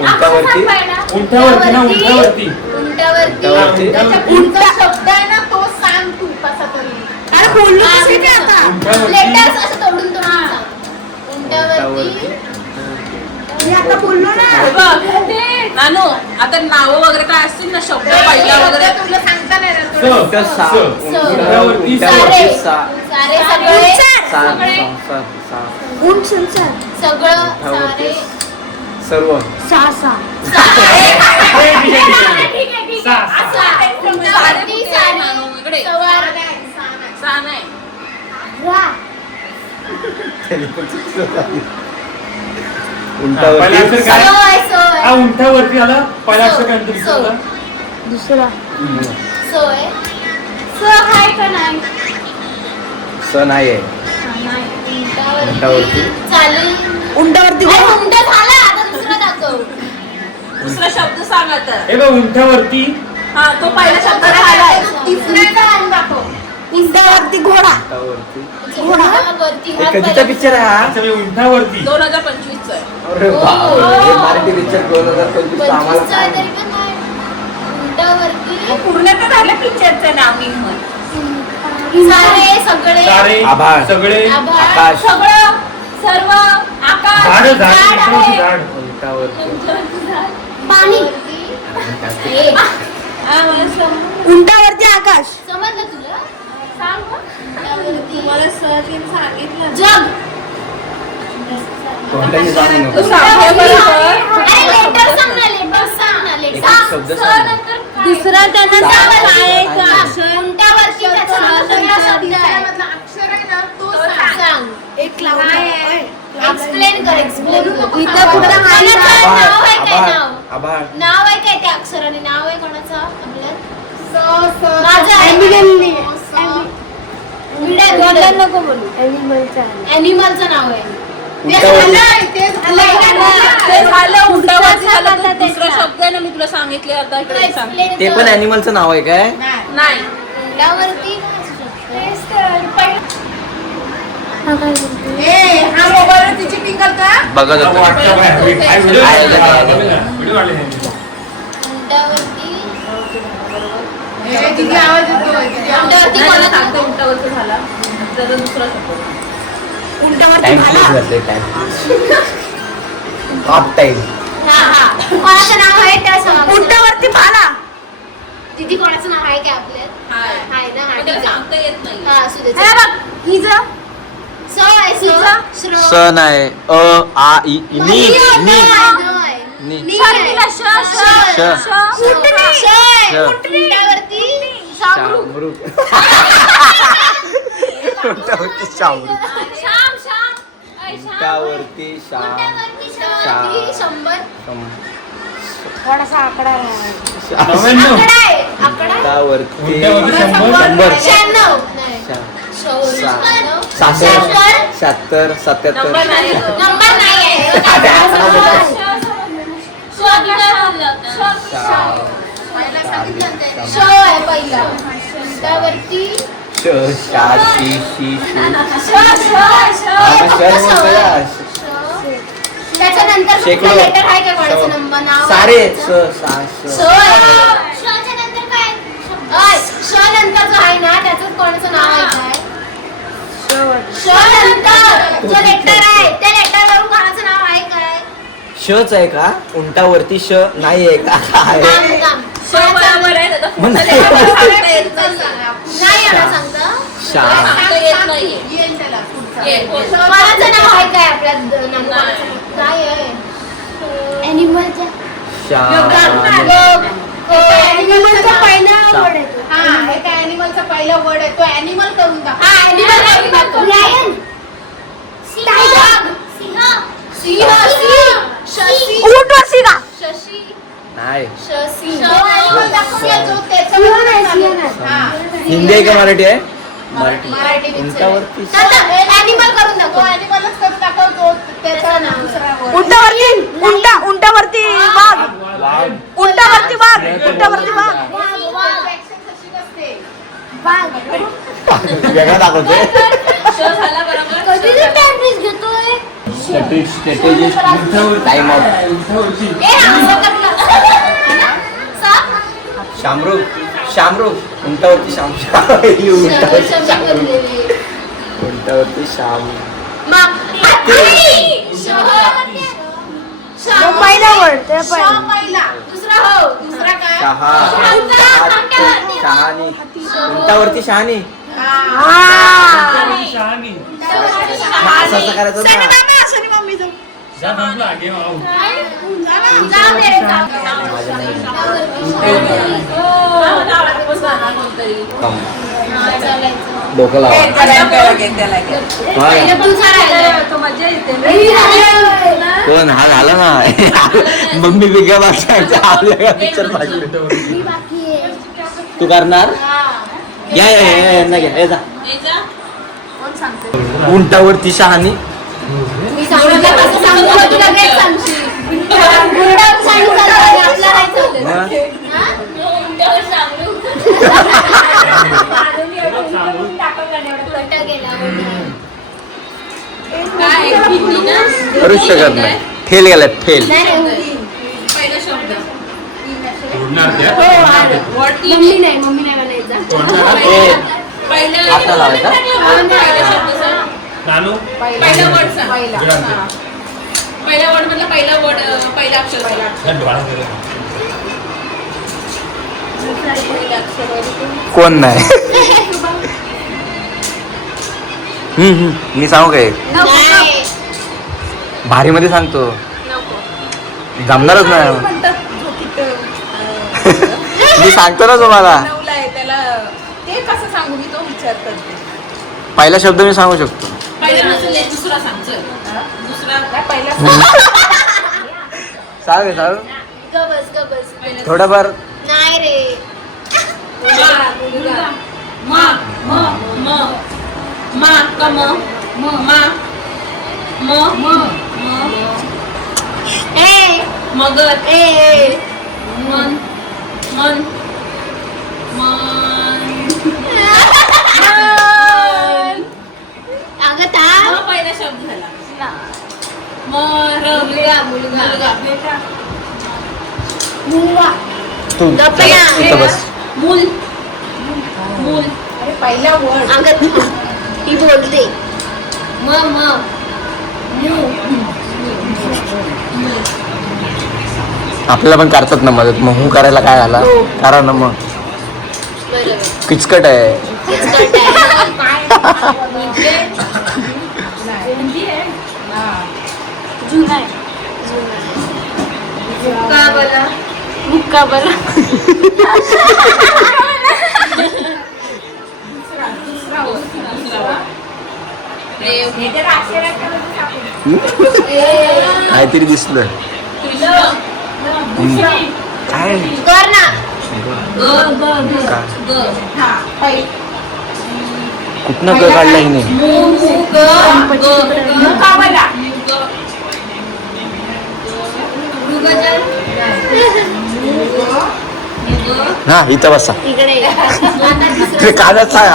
उंटावरती उंटावरती ना उंटावरती उंटावरती त्याच्या पुढचा शब्द आहे ना तो सांग तू कसा तरी. अरे बोललो कसं ते आता. लेटर्स असं तोडून तो उंटावरती मी आता बोललो ना. नानू आता नावं वगैरे काय असतील ना शब्द पहिला वगैरे तुला सांगता नाही येणार. उंट सा उंटावरती उंटावरती सा सारे सगळे सा सगळे सा उंट संसार, सगळं सारे सर्व सहा सहा, उंटावरती सारे इकडे सवार सा नाही उंटावरती पहिला अक्षर काय? सोय सोय हा उंटावरती आला पहिला अक्षर काय नंतर दुसरा? दुसरा सोय स हाय का नाही. स नाही आहे उंटावरती. चालेल उंटावरती अरे, उंट झाला आता दुसरा दाखव दुसरा शब्द सांग आता हे बघ उंटावरती हा तो पहिला शब्द झालाय तिसऱ्याचा आणि दाखव उंटावरती घोडा, उंटावरती वरती हात कधीचा पाहिजे. पिक्चर आहे हा? अच्छा म्हणजे उंटावरती 2025 चा आहे. अरे बापरे, हे मराठी पिक्चर 2025 पंचवीसचा आम्हाला आहे तरी पण नाही. उंटावरती पूर्ण तर झालं पिक्चरचं नाव मी म्हण. सारे सगळे सारे आभाळ. सगळे आभाळ, आकाश. सगळं सर्व आकाश झाड झाड झाड उंटावरती आहे. झाड उंटावरती पाणी उंटावरती आकाश. समजलं तुला सांग मग. उंटावरती सांगितलं. जग कोणत्याही सांगू नको. तो सांगते बरोबर. अरे लेटर सांग ना लेटर सांग ना एक लेटर एक शब्द सांग ना. दुसरा त्यांना सा- काय सा- आहे का? उंटावरती त्याचा दुसरा शब्द आहे. अक्षर आहे ना तो सांग एक लावून एक्सप्लेन कर एक्सप्लेन कर इथं कुठं आहे कोणाचं का? नाव आहे काय आभाळ नाव आभाळ नाव आहे काय त्या अक्षराने नाव आहे कोणाचं आपलं माझं आहे. ॲनिमलनी. विड्या- नको बोलू. ॲनिमलचा आहे. ॲनिमलचं नाव आहे उंटावरती ते झालं उंटावरती झालं तो दुसरा शब्द आहे ना मी तुला सांगितले आता इकडे सांग. एक्सप्लेन ते पण ॲनिमलचं नाव आहे काय? नाही उंटावरती हा मोबाईल तिची टिंगल का बघत होतो. व्हॉट्सअप आहे व्हिडिओ आले उंटावरती किती आवाज येतोय उंटावरती मला कोणाचं सांगते उंटावरती झाला त्याचा दुसरा शब्द उंटावरती टाइम भाला. प्लीज घातले टाइम हाफ टाइम. हा हा कोणाचं नाव आहे त्या सांग उंटावरती भाला. दीदी कोणाचं नाव आहे काय आपल्यात हाय आहे ना हा पण ठीक त्याला आहे. सांगता येत नाही हा असू दे हे बघ, हिचं. स आहे स श्र स नाही अ आ इ नी नी नी शर्मिला, श, श, श. श. उंटणी. श. उंटावरती शामरूक. उंटावरती शामरूक. श्याम श्याम उंटावरती उंटावरती शा- शंभर थोडासा आकडा आहे. 99 आकडा आहे आकडा उंटावरती उंटावरती 100. 96 नाही शा- शहाण्णव. 76 77 नंबर नाही येतो. नंबर नाही आहे श आहे पहिला उंटावरती श शा शी शी शू. श हा, मग श म्हणतो ना. त्याच्यानंतर शेकडो. लेटर आहे काय कोणाचं नंबर नाव सारे स सा श शच्या नंतर काय श नंतर जो आहे ना त्याचं कोणाचं नाव आहे काय श नंतर जो लेटर आहे त्या लेटर वरून कोणाचं नाव आहे काय शच आहे का? उंटावरती श नाही आहे का? काय? श बरोबर आहे त्याचा पुढचा म्हणजे- लेटर मला सांगता येत नाही. नाही याला सांगता शा सांगता येत नाहीये येईल त्याला पुढचा. कोणाचं नाव आहे काय आपल्या काय आहे ॲनिमलच्या शा ॲनिमलचा पहिला शा. word आहे तो. हा हे काय ॲनिमलचा पहिला वर्ड आहे तो ॲनिमल करून टाक हा animal lion tiger Singh Singh Shashi उंटवरती का? शशी नाही हिंदी हिंदी आहे का मराठी आहे? मराठी. उंटावरती ॲनिमल करून दाखव. ॲनिमलच करून दाखवतो त्याचं नाव दुसरा word. उंटावरती वाघ. वाघ. उंटावरती वाघ. उंटावरती वाघ. वाघ action कशी नसते. वाघ. वेगळा दाखवतोय. शो झाला बरोबर. कधी तू practice घेतोय? Strategist time out. ए, हा, है ना? साप? शामरूख उंटावरती शाम उंटावरती शाम पहिला word, ते पहिला. पहिला. दुसरा काय? शहाणी उंटावरती शहाणी शहाणी असं करायचं ना. जा थांबला गेम आऊट. जाऊ दे रे, जाऊ दे. डोकं लावा. पहिलं तुझा राहिलं. तो मजा येते ना. कोण हा झाला ना मम्मी वेगळ्या भाषा पिक्चर पाहिजे. तू करणार या यांना घ्या जा. उंटावरती शहाणी मी सांगितलं कसं सांगू का तुला तेच सांगशील. उलटं सांगू का तुला? आपलं राहायचं होतं. मग हा? उलटं गेला, उलटं. काय हिंदी ना. करूच शकत नाही. फेल गेलात फेल. नाही, नाही, पहिला शब्द उडणार त्या वॉट मम्मी नाही म्हणायचा. पहिला आता लावायचा? पहिला शब्द सांग. नानू पहिला वर्ड सांग. विरांती. पहिला वर्ड मधला पहिला वर्ड पहिला अक्षर सांग. हा, डोळा गेला. कोण नाही मी सांगू काय नाही. भारी मध्ये सांगतो जमणारच नाही. मी सांगतो ना तुम्हाला. त्याला ते कसं सांगू मी तो विचार करते. पहिला शब्द मी सांगू शकतो. पहिला नसेल दुसरा सांग. चल दुसरा पहिला सांग सांग गबस. थोडंफार. नाही रे. ए, मगर ए, मन मन मन अगं थांब. पहिला शब्द झाला. मुलगा. तू गप्पा. इथं बस. मूल मूल अरे पहिला वर्ड. अगं ती बोलते. आपल्याला पण करतात ना मदत. मग हू करायला काय झाला करा ना मग. बरोबर. किचकट आहे. मुक्काबला. काहीतरी दिसलं काय कर ना. कुठनं ग काढला हिने. हा इथं बसा. इकडे. आता दुसरं. ते कागद सांग.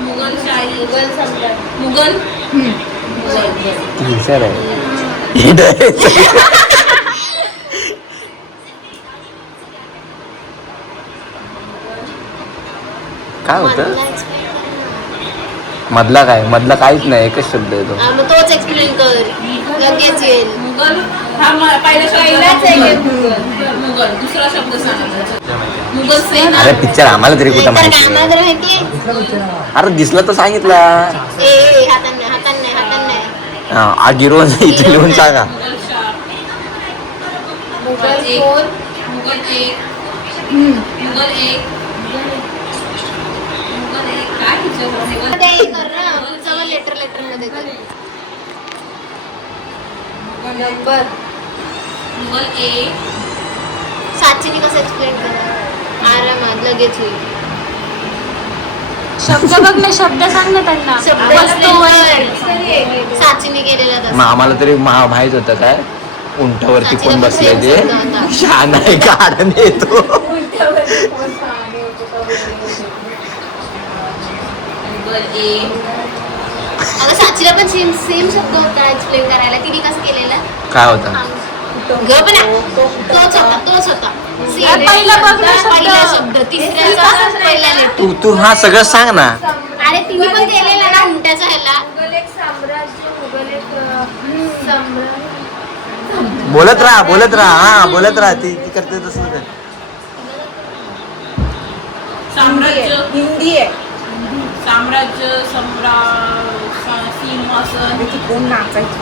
मुघल सम्राट. मुघल हुशार आहे. काय होतं मधला काय मधला काहीच नाही एकच शब्द आहे तो. हा, मग तोच एक्सप्लेन कर लगेच येईल. मुघल हा पहिला पहिलाच आहे मुघल. दुसरा शब्द सांगायचा. मुघल सेना. अरे पिक्चर आम्हाला तरी कुठं तर माहिती आम्हाला आहे. तर माहितीये. अरे दिसला तर सांगितला. ए, हातान नाही. आगिरोज इथे लिहून सांगा. मुघल शाह. मुघल एक. फोर. मुघल एक. मुघल एक. मुघल एक काय विचारलं? मुघल ते कर ना. सगळं लेटर मध्ये कर. नंबर मुघल ए. साक्षीने कसं एक्सप्लेन करा आरामात लगेच होईल. शब्द बघ ना, शब्द सांग ना त्यांना. साक्षीने केलेला तसं. मग आम्हाला तरी माहित होतं काय उंटावरती कोण बसले ते छान आहे कारण येतो. मुघल ए. अगं साक्षीला पण सेम शब्द होता एक्सप्लेन करायला. तिने कसं केलेलं काय होता ग पण तोच होता Same. पहिला बघ ना शब्द. पहिला शब्द तिसऱ्याचा पहिला लेटर. तू हा सगळं सांग ना. अरे तिने पण केलेला ना उंटाचा ह्याला. बोलत राहा हा बोलत राहा. ती करते तसं काय. साम्राज्य. हिंदी आहे. साम्राज्य सिंहासन. कोण नाचायचं.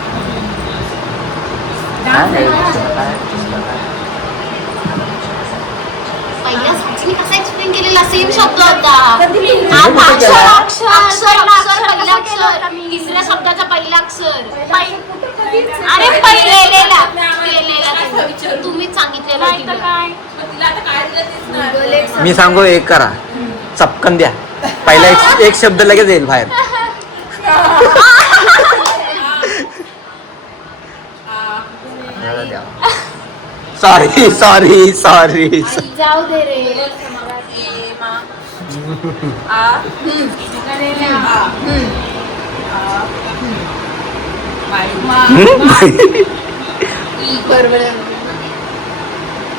पहिला साक्षीने कसा एक्सप्लेन केलेला सेम शब्द होता. अक्षर, अक्षर पहिला अक्षर तिसऱ्या शब्दाचा पहिला अक्षर अरे केलेला तुम्हीच सांगितलेलं नाही तर काय. तिला आता काय दिलं तेच ना. मी सांगू एक करा चपकन द्या. पहिला एक शब्द लगेच येईल बाहेर. सॉरी जाऊ दे रे.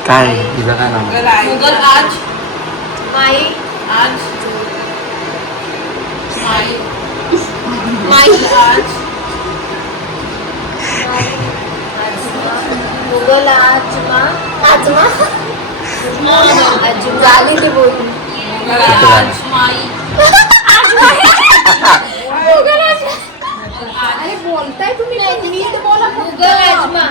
काय तुझं काय नाव मुघल आज. माई आज. माई. माई आज. मुघल आजमा आजमा झाली ती बोलून. मुघल आज. माई. अरे बोलताय तुम्ही नीट बोला. मुघल आजमा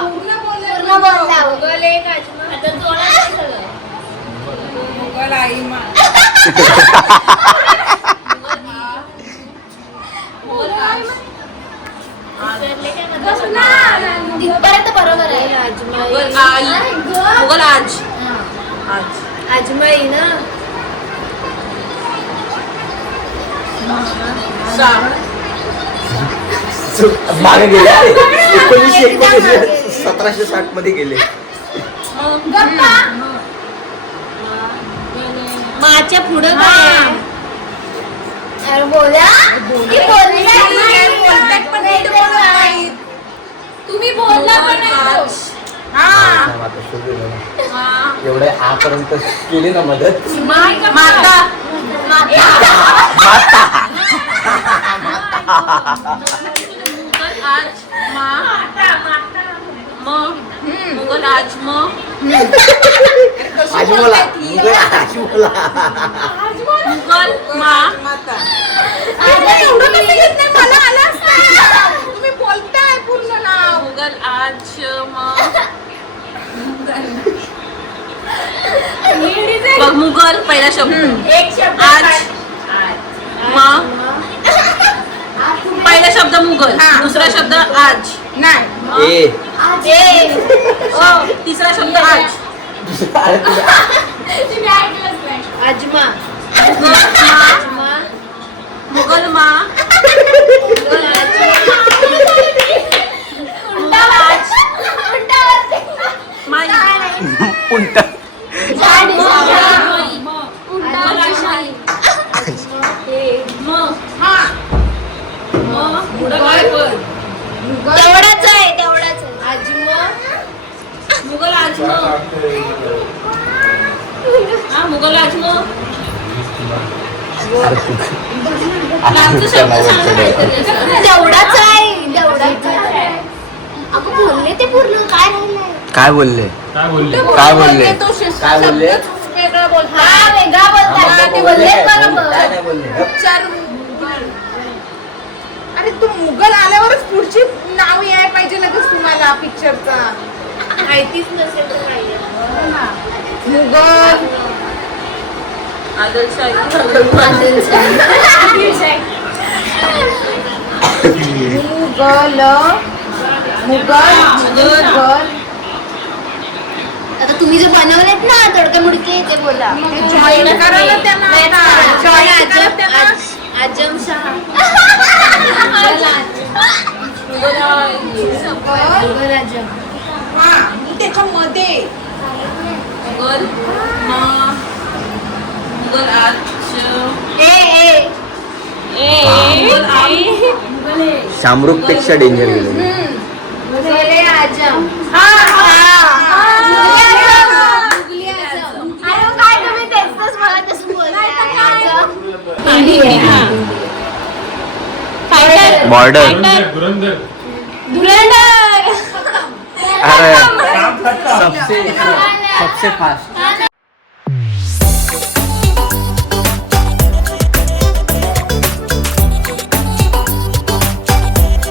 पूर्ण बोलला. मुघल एक आजमा आता जोडायचं सगळं. मुघल आई मा. तिथपर्यंत बरोबर आहे. मुघल आई. मुघल आज. आज. आजमाई ना मागे गेले 1760 मध्ये गेले. माच्या पुढं काय आहे? अरे बोला ती बोलली नाही. तुम्ही बोलला पण नाही. एवढे आपर्यंत केली ना मदत. माता. मुघल आज मुघल आज आजमोला मुघल मा. तुम्ही बोलताय पूर्ण नाव. मुघल आज बघ मुघल पहिला शब्द. एक शब्द आज पहिला शब्द मुघल. दुसरा शब्द आज. ए तिसरा शब्द आज. आजमा मुघल मा. माई. उंटा तेवढाच आहे आजमा मुघल आजम. हा मुघल आजम. तेवढाच आहे. अगं बोलले ते पूर्ण काय राहिलंय. काय बोलले काय बोलले काय बोलले काय बोलले वेगळा बोलतात. ते बोललेच बरोबर. काय नाही बोलले. अरे तू मुघल आल्यावरच पुढची नाव यायला पाहिजे लगेच तुम्हाला पिक्चरचा. माहितीच नसेल तर काय. मुघल आदलशाही आता तुम्ही जे बनवलेत ना तडके मुडके ते बोला आजम शहा त्याच्यामध्ये मुघल मुघल शामरुख पेक्षा डेंजर गेलो आजम बॉर्डर धुरंधर अरे सबसे फास्ट